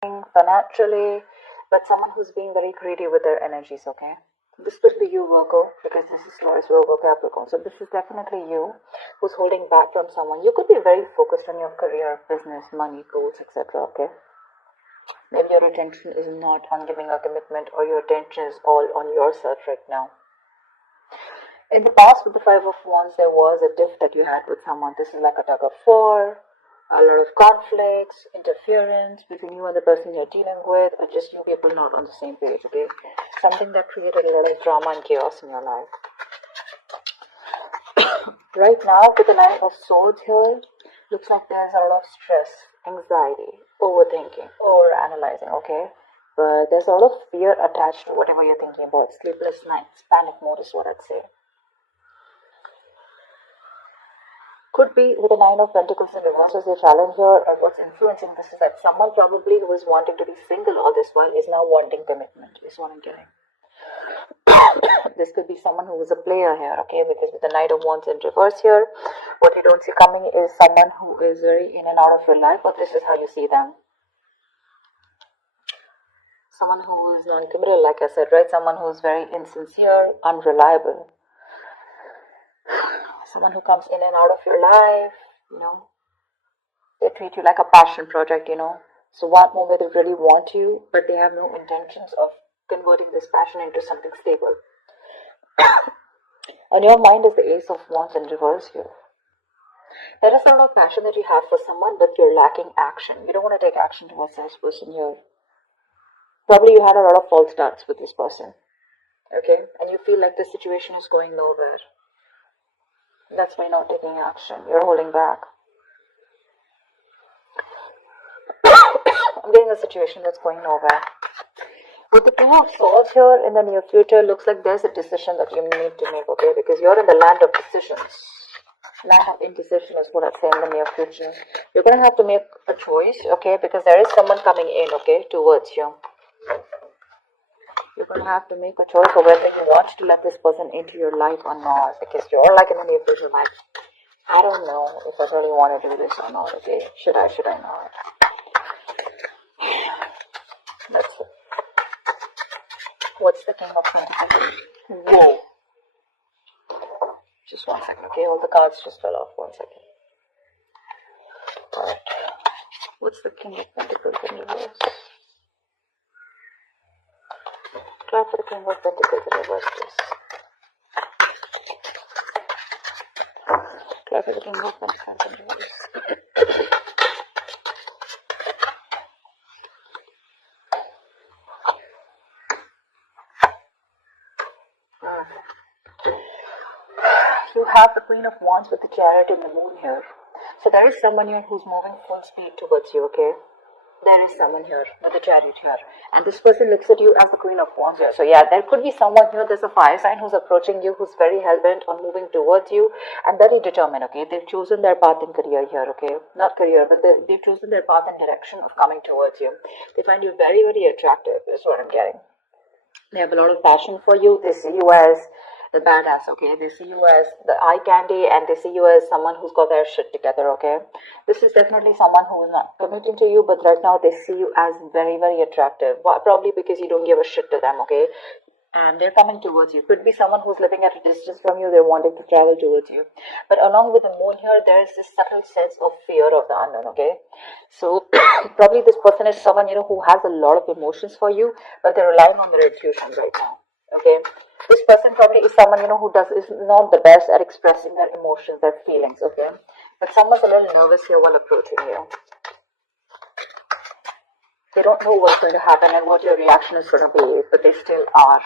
financially, but someone who's being very greedy with their energies, okay? This could be you, Virgo, because this is Taurus, Virgo, Capricorn. So this is definitely you who's holding back from someone. You could be very focused on your career, business, money, goals, etc., okay? Maybe your attention is not on giving a commitment, or your attention is all on yourself right now. In the past, with the Five of Wands, there was a diff that you had with someone. This is like a tug of war, a lot of conflicts, interference between you and the person you're dealing with, or just you people not on the same page, okay? Something that created a lot of drama and chaos in your life. Right now, with the Nine of Swords here, looks like there's a lot of stress, anxiety, overthinking, overanalyzing, okay? But there's a lot of fear attached to whatever you're thinking about. Sleepless nights, panic mode is what I'd say. Could be with the Nine of Pentacles in reverse as a challenge here, or what's influencing this is that someone probably who is wanting to be single all this while is now wanting commitment, is what I'm getting. This could be someone who is a player here, okay, because with the Knight of Wands in reverse here, what you don't see coming is someone who is very in and out of your life, but this is how you see them. Someone who is non-committal, like I said, right? Someone who is very insincere, unreliable. Someone who comes in and out of your life, they treat you like a passion project, So one moment they really want you, but they have no intentions of converting this passion into something stable. On your mind is the Ace of Wands in reverse here. There is a lot of passion that you have for someone, but you're lacking action. You don't want to take action towards this person here. Probably you had a lot of false starts with this person, okay? And you feel like the situation is going nowhere. That's why you're not taking action. You're holding back. I'm getting a situation that's going nowhere. With the Two of Swords here in the near future, looks like there's a decision that you need to make, okay? Because you're in the land of decisions. Land of indecision is what I'd say in the near future. You're going to have to make a choice, okay? Because there is someone coming in, okay, towards you. You're going to have to make a choice of whether you want to let this person into your life or not. Because you're like in the near future, like, I don't know if I really want to do this or not, okay? Should I not? That's it. What's the King of Pentacles? Whoa. Just 1 second, okay? All the cards just fell off. 1 second. Alright. What's the King of Pentacles in reverse? Try for the King of Pentacles in reverse, please. Try for the King of Pentacles in reverse. You have the Queen of Wands with the Chariot in the Moon here. So there is someone here who's moving full speed towards you, okay? There is someone here with the Chariot here. And this person looks at you as the Queen of Wands here. So yeah, there could be someone here, there's a fire sign who's approaching you, who's very hell-bent on moving towards you and very determined, okay? They've chosen their path in career here, okay? Not career, but they've chosen their path and direction of coming towards you. They find you very, very attractive, is what I'm getting. They have a lot of passion for you. They see you as the badass, okay? They see you as the eye candy, and they see you as someone who's got their shit together, okay? This is definitely someone who is not committing to you, but right now they see you as very, very attractive. Probably because you don't give a shit to them, okay? And they're coming towards you. Could be someone who's living at a distance from you. They're wanting to travel towards you. But along with the moon here, there is this subtle sense of fear of the unknown, okay? So probably this person is someone, who has a lot of emotions for you, but they're relying on their intuition right now, okay? This person probably is someone, who is not the best at expressing their emotions, their feelings, okay? But someone's a little nervous here while approaching you. They don't know what's going to happen and what your reaction is going to be, but they still are.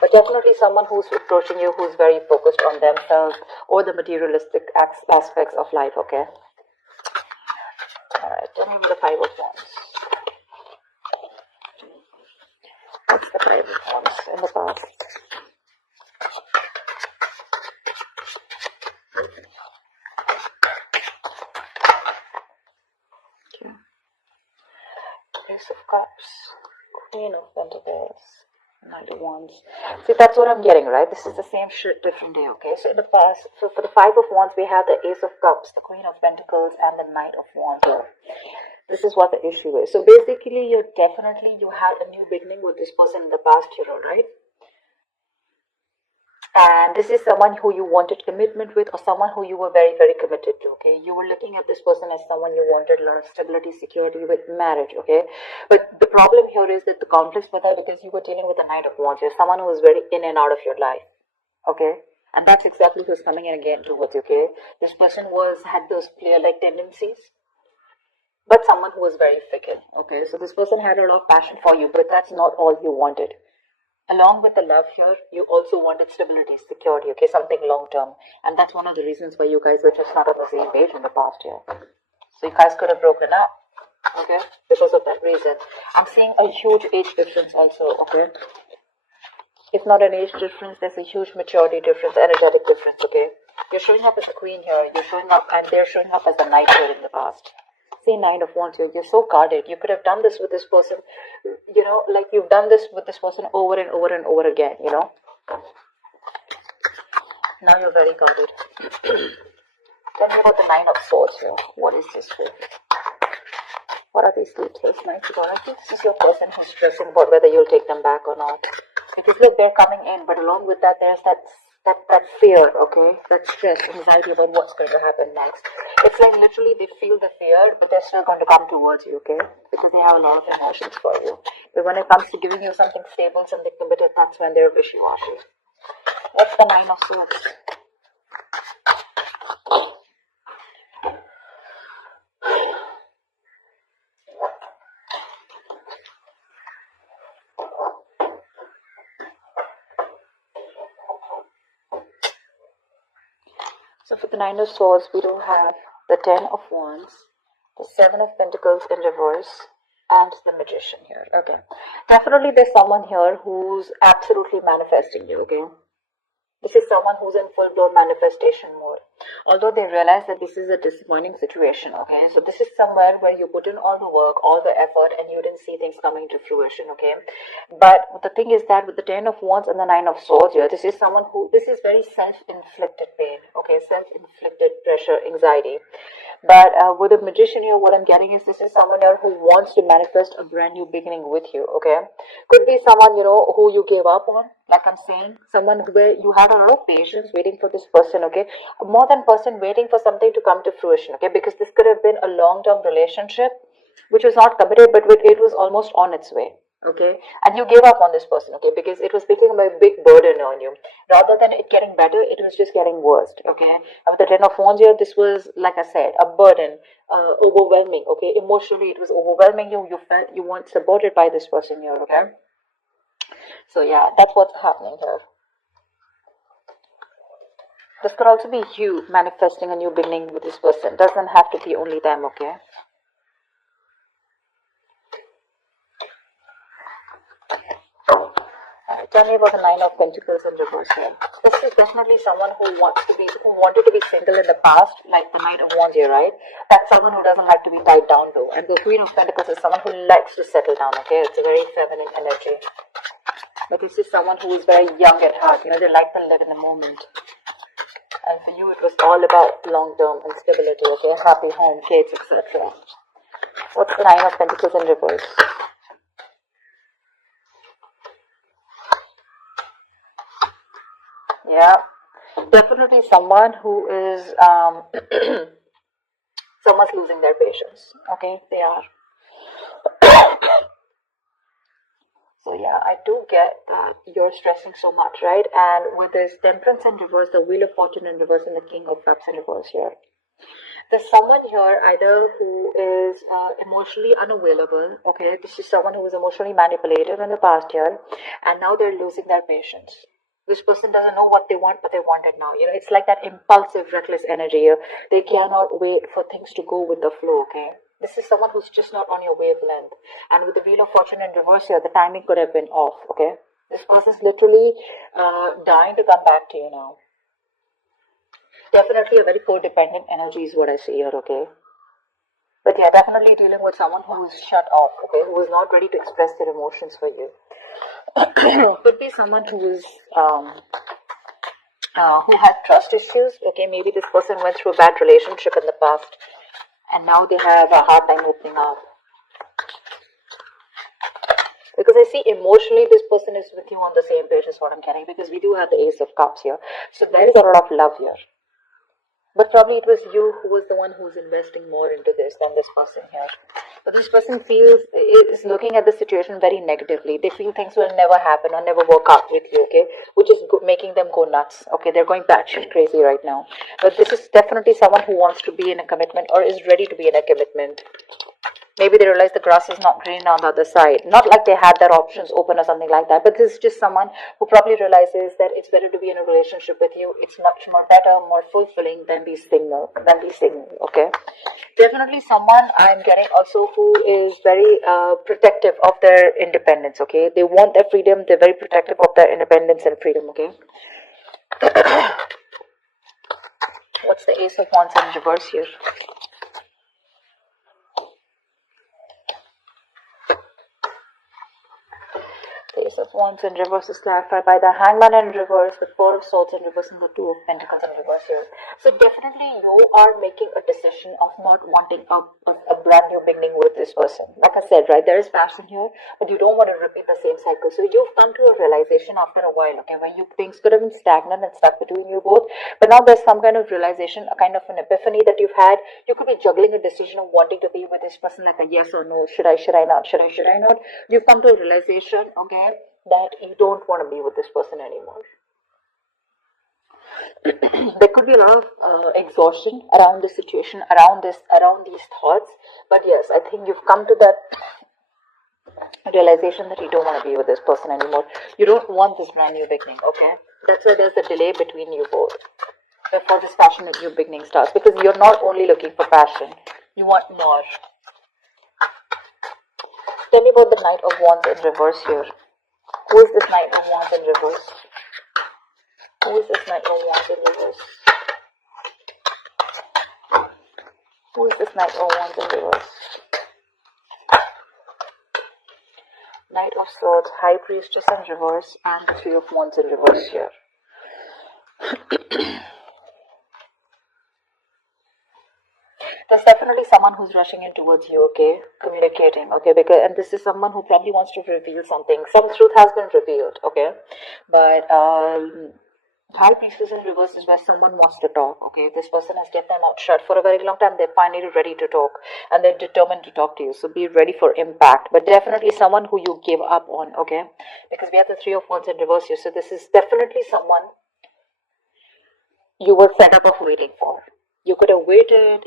But definitely someone who's approaching you who's very focused on themselves or the materialistic aspects of life, okay? Alright, tell me about the Five of Wands. What's the Five of Wands in the past? Okay. Ace of Cups, Queen of Pentacles, Knight of Wands. See, that's what I'm getting, right? This is the same shit, different day, okay? So in the past, for the Five of Wands, we have the Ace of Cups, the Queen of Pentacles, and the Knight of Wands here. This is what the issue is. So basically, you had a new beginning with this person in the past year, right? And this is someone who you wanted commitment with, or someone who you were very, very committed to, okay? You were looking at this person as someone you wanted a lot of stability, security with marriage, okay? But the problem here is that the conflicts were there because you were dealing with the Knight of Wands. You're someone who is very in and out of your life, okay? And that's exactly who's coming in again towards you, okay? This person had those player-like tendencies, but someone who was very fickle, okay? So this person had a lot of passion for you, but that's not all you wanted. Along with the love here, you also wanted stability, security, okay, something long term. And that's one of the reasons why you guys were just not on the same page in the past year. So you guys could have broken up, okay, because of that reason. I'm seeing a huge age difference also, okay. If not an age difference, there's a huge maturity difference, energetic difference, okay. You're showing up as a queen here, you're showing up, and they're showing up as a knight here in the past. See, Nine of Wands here, you're so guarded. You could have done this with this person, you know, like you've done this with this person over and over and over again, you know. Now you're very guarded. Tell me about the Nine of Swords here. What is this for? What are these details? This is your person who's stressing about whether you'll take them back or not. Because look, they're coming in, but along with that, there's that fear, okay? That stress, anxiety about what's going to happen next. It's like literally they feel the fear, but they're still going to come towards you, okay? Because they have a lot of emotions for you. But when it comes to giving you something stable, something committed, that's when they're wishy-washy. What's the Nine of Swords? So for the Nine of Swords, we do have the Ten of Wands, the Seven of Pentacles in reverse, and the Magician here. Okay. Definitely there's someone here who's absolutely manifesting you, okay? This is someone who's in full-blown manifestation mode. Although they realize that this is a disappointing situation, okay? So this is somewhere where you put in all the work, all the effort, and you didn't see things coming to fruition, okay? But the thing is that with the Ten of Wands and the Nine of Swords here, this is very self-inflicted pain, okay? Self-inflicted pressure, anxiety. But with the Magician here, what I'm getting is this is someone here who wants to manifest a brand new beginning with you, okay? Could be someone, you know, who you gave up on, like I'm saying, someone where you had a lot of patience waiting for this person, okay? More than person waiting for something to come to fruition, okay? Because this could have been a long-term relationship, which was not committed, but it was almost on its way, okay? And you gave up on this person, okay? Because it was becoming a big burden on you. Rather than it getting better, it was just getting worse, okay? And with the Ten of Wands here, this was, like I said, a burden, overwhelming, okay? Emotionally, it was overwhelming you. You felt you weren't supported by this person here, okay? So yeah, that's what's happening here. This could also be you manifesting a new beginning with this person. Doesn't have to be only them, okay? Tell me about the Nine of Pentacles in reverse here. This is definitely someone who wanted to be single in the past, like the Knight of Wands here, right? That's someone who doesn't like to be tied down to. And the Queen of Pentacles is someone who likes to settle down, okay? It's a very feminine energy. But this is someone who is very young at heart, you know, they like to live in the moment. And for you, it was all about long-term and stability, okay? Happy home, kids, etc. What's the Nine of Pentacles in reverse? Yeah, definitely someone who is, someone's losing their patience, okay? They are. So yeah, I do get that you're stressing so much, right? And with this Temperance in reverse, the Wheel of Fortune in reverse, and the King of Cups in reverse here. There's someone here either who is emotionally unavailable, okay? This is someone who was emotionally manipulative in the past year, and now they're losing their patience. This person doesn't know what they want, but they want it now. You know, it's like that impulsive, reckless energy here. They cannot wait for things to go with the flow, okay? This is someone who's just not on your wavelength. And with the Wheel of Fortune in reverse here, the timing could have been off, okay? This person's literally dying to come back to you now. Definitely a very codependent energy is what I see here, okay? But yeah, definitely dealing with someone who is shut off, okay? Who is not ready to express their emotions for you. Could be someone who is who had trust issues, okay? Maybe this person went through a bad relationship in the past, and now they have a hard time opening up. Because I see emotionally this person is with you on the same page is what I'm getting, because we do have the Ace of Cups here. So there is a lot of love here. But probably it was you who was the one who's investing more into this than this person here. But this person is looking at the situation very negatively. They feel things will never happen or never work out with you, okay? Which is making them go nuts, okay? They're going batshit crazy right now. But this is definitely someone who wants to be in a commitment or is ready to be in a commitment. Maybe they realize the grass is not green on the other side. Not like they had their options open or something like that. But this is just someone who probably realizes that it's better to be in a relationship with you. It's much more better, more fulfilling than be single. Okay? Definitely someone I'm getting also who is very protective of their independence, okay? They want their freedom. They're very protective of their independence and freedom, okay? What's the Ace of Wands in reverse here? Ace of Wands in reverse is clarified by the Hangman in reverse, the Four of Swords in reverse, and the Two of Pentacles in reverse here. So definitely you are making a decision of not wanting a brand new beginning with this person. Like I said, right, there is passion here, but you don't want to repeat the same cycle. So you've come to a realization after a while, okay, where things could have been stagnant and stuck between you both, but now there's some kind of realization, a kind of an epiphany that you've had. You could be juggling a decision of wanting to be with this person, like a yes or no, should I not, should I not. You've come to a realization, okay, that you don't want to be with this person anymore. There could be a lot of exhaustion around this situation, around these thoughts. But yes, I think you've come to that realization that you don't want to be with this person anymore. You don't want this brand new beginning, okay? That's why there's a delay between you both before this passionate new beginning starts, because you're not only looking for passion, you want more. Tell me about the Knight of Wands in reverse here. Who is this Knight of Wands in reverse? Who is this Knight of Wands in reverse? Who is this Knight of Wands in reverse? Knight of Swords, High Priestess in reverse, and the Three of Wands in reverse here. There's definitely someone who's rushing in towards you, okay? Communicating, okay? And this is someone who probably wants to reveal something. Some truth has been revealed, okay? But High Priestess in reverse is where someone wants to talk, okay? This person has kept their mouth shut for a very long time. They're finally ready to talk, and they're determined to talk to you. So be ready for impact. But definitely someone who you give up on, okay? Because we have the Three of Wands in reverse here. So this is definitely someone you were fed up of waiting for. You could have waited,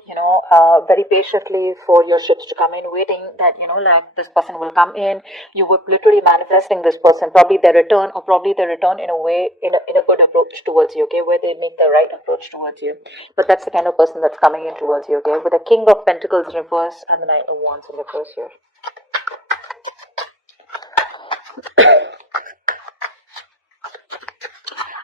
very patiently for your ships to come in, waiting that, like this person will come in. You were literally manifesting this person, probably their return, or probably their return in a way, in a good approach towards you, okay, where they make the right approach towards you. But that's the kind of person that's coming in towards you, okay, with the King of Pentacles in reverse and the Knight of Wands in reverse here.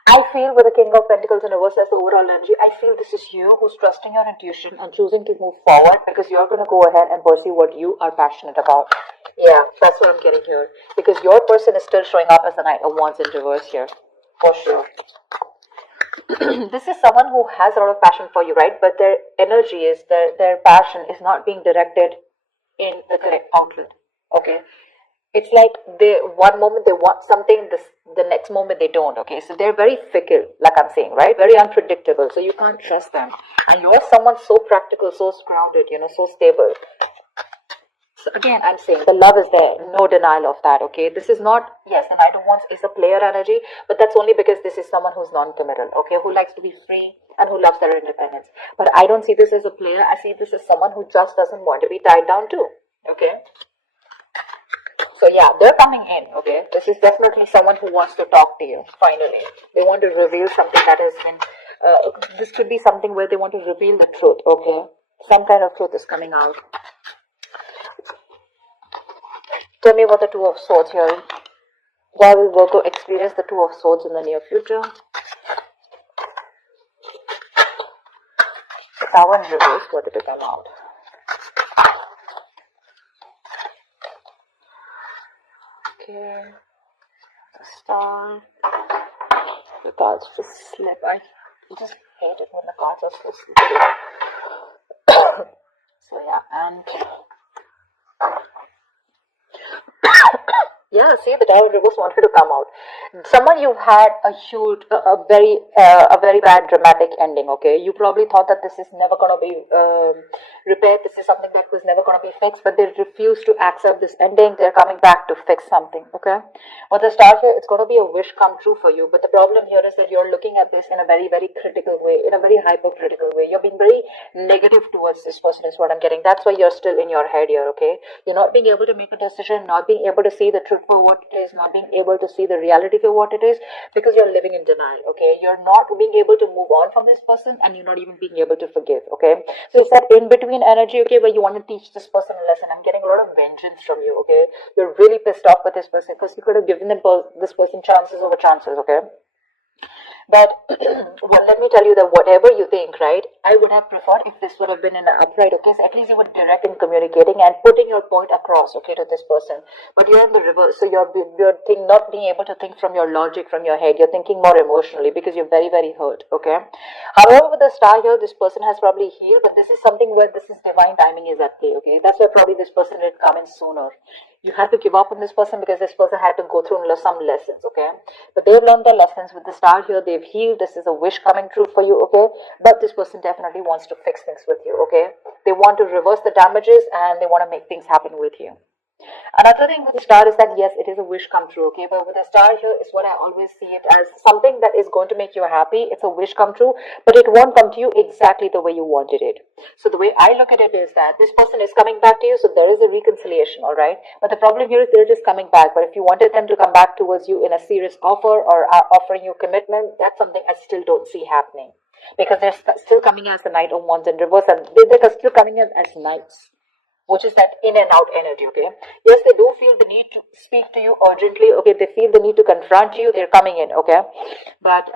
I feel with the King of Pentacles in reverse as the overall energy, I feel this is you who's trusting your intuition and choosing to move forward, because you're going to go ahead and pursue what you are passionate about. Yeah, that's what I'm getting here. Because your person is still showing up as the Knight of Wands in reverse here. For sure. This is someone who has a lot of passion for you, right? But their energy is, their passion is not being directed in the correct outlet. Okay? It's like one moment they want something, the next moment they don't, okay? So they're very fickle, like I'm saying, right? Very unpredictable, so you can't trust them. And you're someone so practical, so grounded, so stable. So again, I'm saying the love is there, no denial of that, okay? This is not, yes, the Knight of Wands is a player energy, but that's only because this is someone who's non-committal, okay? Who likes to be free and who loves their independence. But I don't see this as a player, I see this as someone who just doesn't want to be tied down too, okay? So yeah, they're coming in, okay? This is definitely someone who wants to talk to you, finally. They want to reveal something that has been, this could be something where they want to reveal the truth, okay? Some kind of truth is coming out. Tell me about the Two of Swords here. Why will Virgo experience the Two of Swords in the near future? The Tower in reverse, what did it come out? Okay, the Star. The cards just slip. I just hate it when the cards are so slippery. So yeah, and yeah, see, the Tower of Reverse wanted to come out. Someone you've had a huge, a very bad dramatic ending. Okay, you probably thought that this is never gonna be repaired. This is something that was never gonna be fixed, but they refuse to accept this ending. They're coming back to fix something. Okay, with the star here, it's gonna be a wish come true for you. But the problem here is that you're looking at this in a very, very critical way, in a very hypercritical way. You're being very negative towards this person. Is what I'm getting. That's why you're still in your head here. Okay, you're not being able to make a decision, not being able to see the truth for what it is, not being able to see the reality for what it is, because you're living in denial. Okay, you're not being able to move on from this person, and you're not even being able to forgive. Okay, so it's that in between energy. Okay, where you want to teach this person a lesson. I'm getting a lot of vengeance from you. Okay, you're really pissed off with this person because you could have given this person chances over chances. Okay. But well, let me tell you that whatever you think, right, I would have preferred if this would have been in an upright, okay, so at least you were direct in communicating and putting your point across, okay, to this person. But you're in the reverse, so you're not being able to think from your logic, from your head. You're thinking more emotionally because you're very, very hurt, okay. However, with the star here, this person has probably healed, but this is something where this is divine timing is at play, okay. That's why probably this person did come in sooner. You had to give up on this person because this person had to go through some lessons, okay? But they've learned their lessons. With the star here, they've healed. This is a wish coming true for you, okay? But this person definitely wants to fix things with you, okay? They want to reverse the damages and they want to make things happen with you. Another thing with the star is that yes, it is a wish come true, okay? But with the star here is what I always see it as something that is going to make you happy. It's a wish come true, but it won't come to you exactly the way you wanted it. So the way I look at it is that this person is coming back to you, so there is a reconciliation, all right? But the problem here is they're just coming back. But if you wanted them to come back towards you in a serious offer or are offering you commitment, that's something I still don't see happening. Because they're still coming as the Knight of Wands in reverse, and they're still coming in as knights, which is that in and out energy, okay? Yes, they do feel the need to speak to you urgently, okay? They feel the need to confront you, they're coming in, okay? But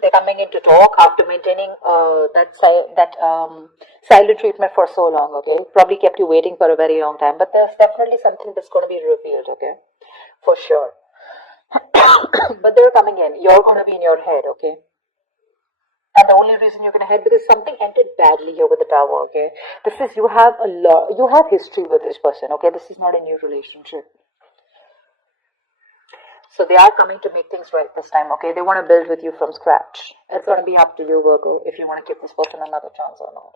they're coming in to talk after maintaining that silent treatment for so long, okay? Probably kept you waiting for a very long time, but there's definitely something that's going to be revealed, okay? For sure. But they're coming in, you're going to be in your head, okay? And the only reason you're going to head because something ended badly here with the Tower, okay? This is, you have history with this person, okay? This is not a new relationship. So they are coming to make things right this time, okay? They want to build with you from scratch. It's going to be up to you, Virgo, if you want to give this person another chance or not.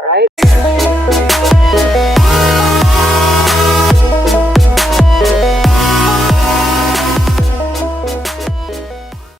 Alright?